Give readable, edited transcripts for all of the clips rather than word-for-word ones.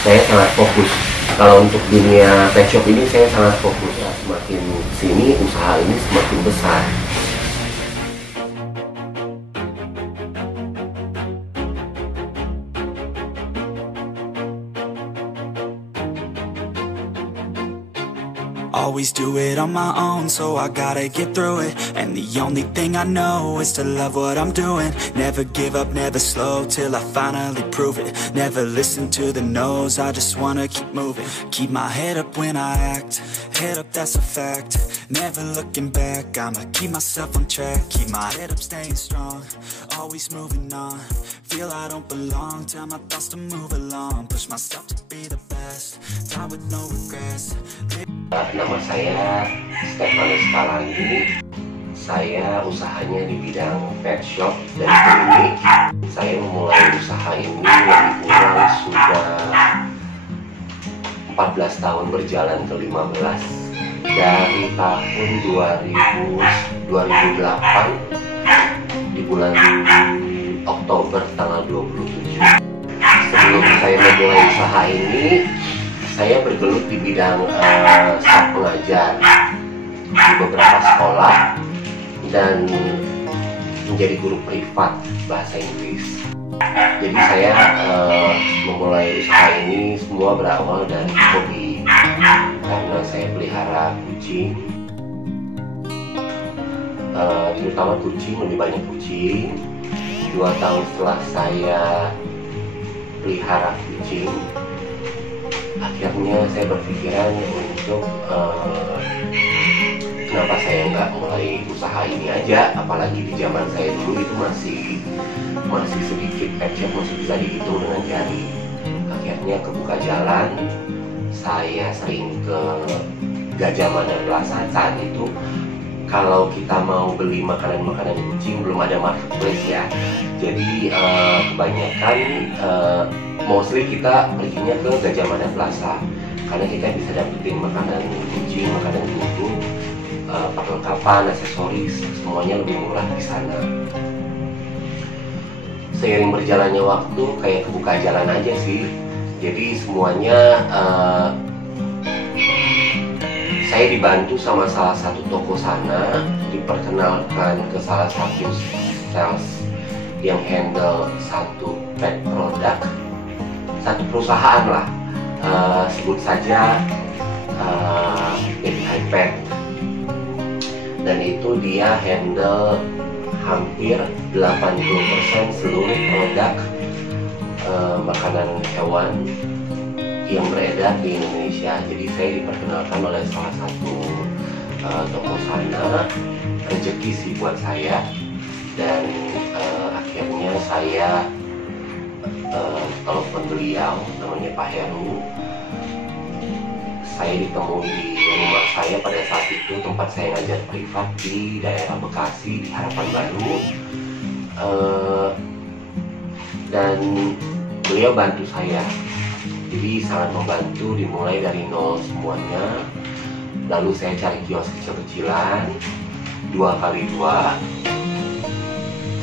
saya sangat fokus. Kalau untuk dunia pet shop ini saya sangat fokus. Ya, semakin sini usaha ini semakin besar. Always do it on my own, so I gotta get through it. And the only thing I know is to love what I'm doing. Never give up, never slow, till I finally prove it. Never listen to the no's, I just wanna keep moving. Keep my head up when I act, head up, that's a fact. Never looking back, I'ma keep myself on track. Keep my head up, staying strong, always moving on. Feel I don't belong, tell my thoughts to move along. Push myself to be the best, die with no regrets. Nama saya Stefanus Kalangi. Saya usahanya di bidang pet shop dan klinik. Saya memulai usaha ini lebih kurang sudah 14 tahun berjalan ke 15. Dari tahun 2008 di bulan Oktober tanggal 27. Sebelum saya memulai usaha ini, saya bergelut di bidang staf pengajar di beberapa sekolah dan menjadi guru privat bahasa Inggris. Jadi saya memulai usaha ini semua berawal dari hobi, karena saya pelihara kucing, terutama kucing, lebih banyak kucing. 2 tahun setelah saya pelihara kucing, akhirnya saya berpikiran untuk kenapa saya nggak mulai usaha ini aja, apalagi di zaman saya dulu itu masih sedikit pet shop, masih bisa dihitung dengan jari. Akhirnya kebuka jalan, saya sering ke Gajah Mada Plaza. Saat itu kalau kita mau beli makanan kucing belum ada marketplace ya, jadi kebanyakan mostly kita perginya ke Gajah Mada Plaza karena kita bisa dapetin makanan kucing, makanan kucing, perlengkapan, aksesoris, semuanya lebih murah di sana. Seiring berjalannya waktu kayak kebuka jalan aja sih, jadi semuanya saya dibantu sama salah satu toko sana, diperkenalkan ke salah satu sales yang handle satu pet product, satu perusahaan lah, sebut saja Baby Pet, dan itu dia handle hampir 80% seluruh produk makanan hewan yang beredar di Indonesia. Jadi saya diperkenalkan oleh salah satu toko sana, rezeki sih buat saya, dan akhirnya saya telepon beliau, namanya Pak Heru. Saya ditemui di rumah saya pada saat itu, tempat saya ngajar privat di daerah Bekasi, di Harapan Baru, dan beliau bantu saya. Jadi sangat membantu, dimulai dari nol semuanya. Lalu saya cari kios kecil-kecilan, 2x2.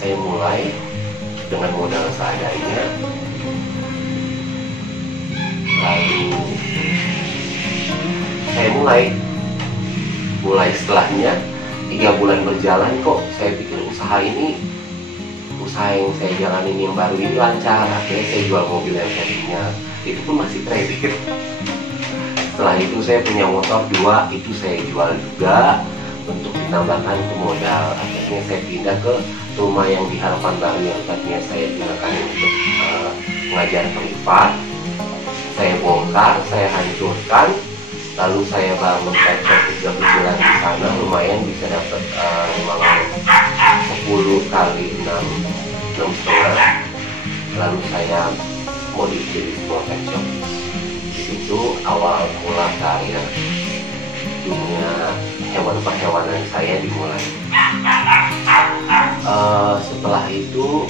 Saya mulai dengan modal seadanya. Lalu saya mulai setelahnya 3 bulan berjalan, kok saya pikir usaha yang saya jalanin yang baru ini lancar. Akhirnya saya jual mobil yang tadinya itu pun masih kredit. Setelah itu saya punya motor 2, itu saya jual juga untuk ditambahkan ke modal. Akhirnya saya pindah ke rumah yang di Harapan Baru yang tadinya saya gunakan untuk mengajar privat. Saya bongkar, saya hancurkan, lalu saya bangun pet shop kecil-kecilan di sana. Lumayan bisa dapat ruangan 10 kali 6,5. Lalu saya modif jadi sebuah pet shop. Di situ awal mula karir dunia hewan perhewanan saya dimulai. Setelah itu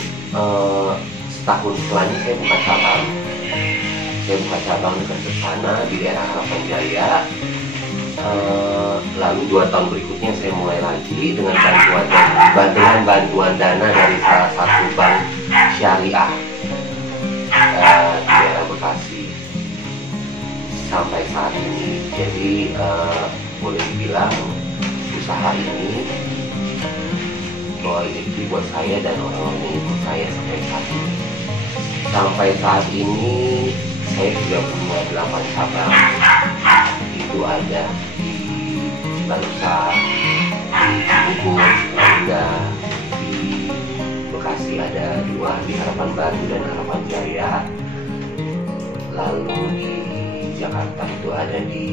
setahun setelahnya saya buka cabang. Dekat sana di daerah Harapan Jaya. Lalu 2 tahun berikutnya saya mulai lagi dengan bantuan dana dari salah satu bank syariah di daerah Bekasi. sampai saat ini. Jadi boleh dibilang usaha ini rezeki buat saya dan orang-orang yang ikut saya sampai saat ini. Sampai saat ini saya sudah punya 8 cabang. Itu ada di Cibarusah, di Bogor ada, di Bekasi ada 2, di Harapan Baru dan Harapan Jaya. Lalu di Jakarta itu ada di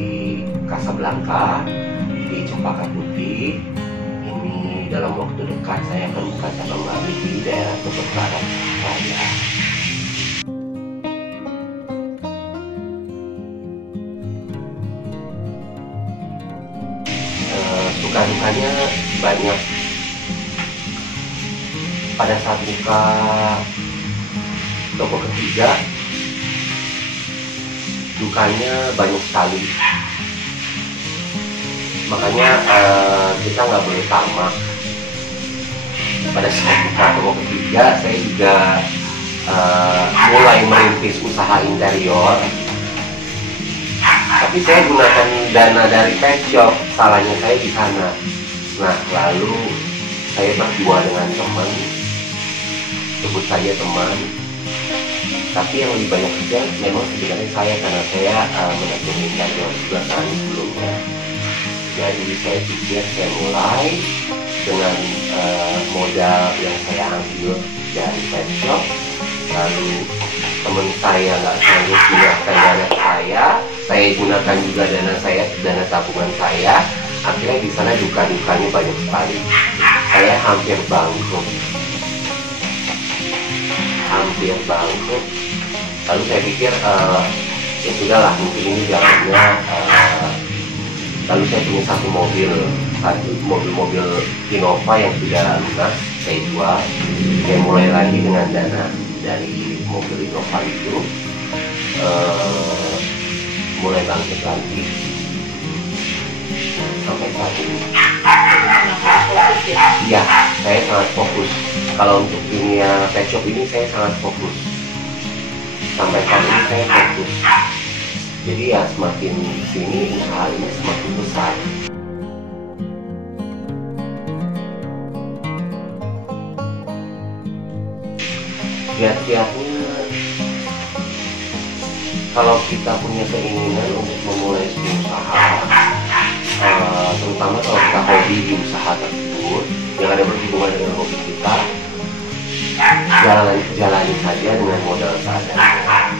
Kasablanka, di Cempaka Putih. Ini dalam waktu dekat saya akan buka cabang baru di daerah Tebet Barat Raya. Suka-dukanya banyak. Pada saat buka toko ketiga, dukanya banyak sekali. Makanya kita nggak boleh tamak. Pada saat buka toko ketiga, saya juga mulai merintis usaha interior. Tapi saya gunakan dana dari pet shop, salahnya saya di sana. Nah, lalu saya berdua dengan teman, sebut saja teman. Tapi yang lebih banyak kerja memang sebenarnya saya, karena saya menekuni interior juga kan sebelumnya. Jadi saya pikir saya mulai dengan modal yang saya ambil dari pet shop. Lalu teman saya nggak sanggup gunakan dana saya gunakan juga dana tabungan saya. Akhirnya di sana duka-dukanya banyak sekali. Saya hampir bangkrut. Lalu saya pikir ya sudahlah, mungkin ini jalannya. Lalu saya punya satu mobil Innova yang sudah lunas, saya jual. Saya mulai lagi dengan dana dari mobil Innova itu, mulai bangkit lagi sampai saat ini. Iya, saya sangat fokus. Kalau untuk dunia pet shop ini saya sangat fokus. Sampai saat ini saya fokus. Jadi ya semakin sini usaha ini semakin besar. Kiat-kiatnya, kalau kita punya keinginan untuk memulai sebuah usaha, terutama kalau kita hobi di usaha tersebut yang ada berhubungan dengan hobi kita, jalani saja dengan modal seadanya.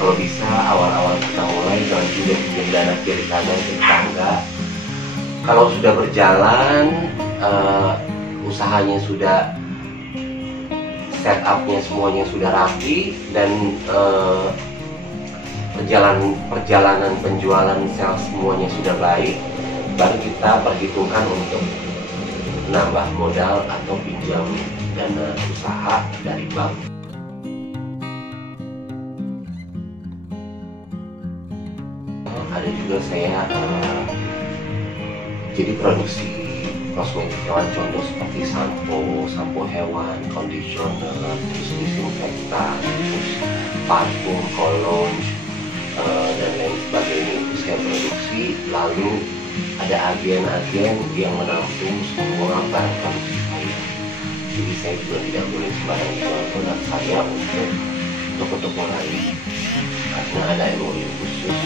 Kalau bisa awal-awal kita mulai, jangan juga pinjam dana kiri kanan ke tetangga. Kalau sudah berjalan, usahanya sudah setupnya semuanya sudah rapi, dan perjalanan penjualan sales semuanya sudah baik, baru kita perhitungkan untuk nambah modal atau pinjam dana usaha dari bank. Ada juga saya jadi produksi kosmetik hewan, contoh seperti sampo hewan, conditioner, terus disinfektan, terus parfum, cologne, dan lain sebagainya itu saya produksi. Lalu ada agen-agen yang menampung semua barang produksi saya. Jadi saya juga tidak boleh sembarang jual produk saya untuk toko-toko lain, karena ada MOU khusus.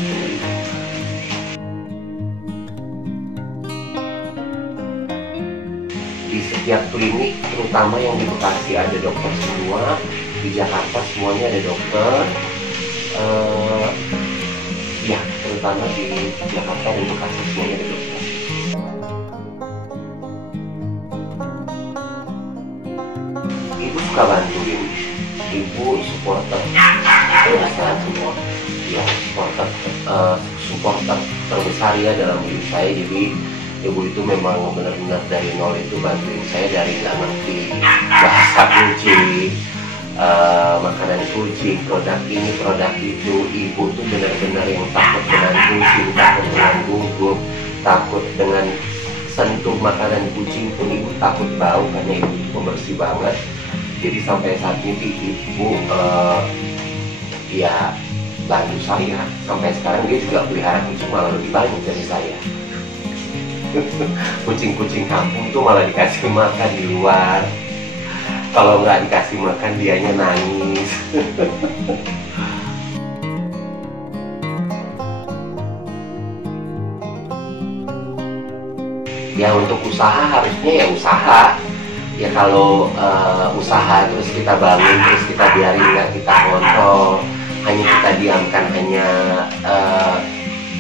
Di setiap klinik, terutama yang di Bekasi ada dokter semua, di Jakarta semuanya ada dokter. Ya, terutama di Jakarta dan Bekasi semuanya ada dokter. Ibu suka bantuin, ibu supporter, ya supporter terbesar ya dalam hidup saya. Jadi ibu itu memang benar-benar dari nol itu bantuin saya, dari nggak ngerti bahasa kucing, makanan kucing, produk ini produk itu. Ibu tuh benar-benar yang takut dengan kucing, takut dengan gugup, takut dengan sentuh makanan kucing pun ibu takut bau, karena ibu itu pembersih banget. Jadi sampai saat ini ibu ya bantu saya. Sampai sekarang dia juga pelihara kucing malah lebih banyak dari saya. Kucing-kucing kampung tuh malah dikasih makan di luar. Kalau nggak dikasih makan dianya nangis. Ya untuk usaha harusnya ya usaha. Ya kalau usaha terus kita bangun, terus kita biarin, nggak kita kontrol, hanya kita diamkan, hanya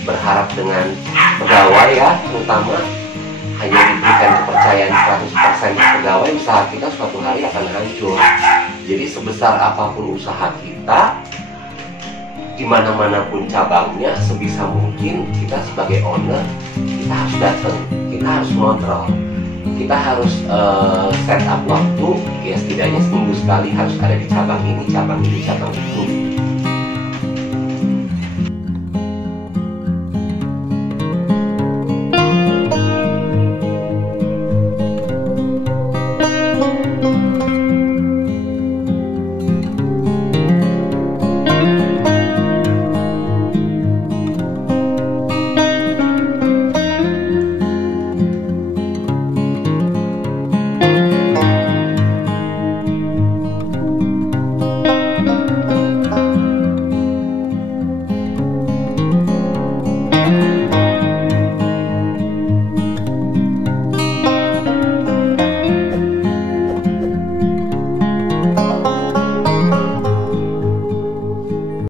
berharap dengan pegawai ya, terutama hanya diberikan kepercayaan 100% ke pegawai, usaha kita suatu hari akan hancur. Jadi sebesar apapun usaha kita, dimana-mana pun cabangnya, sebisa mungkin kita sebagai owner, kita harus datang, kita harus ngontrol, kita harus set up waktu, ya setidaknya seminggu sekali harus ada di cabang ini, cabang ini, cabang itu.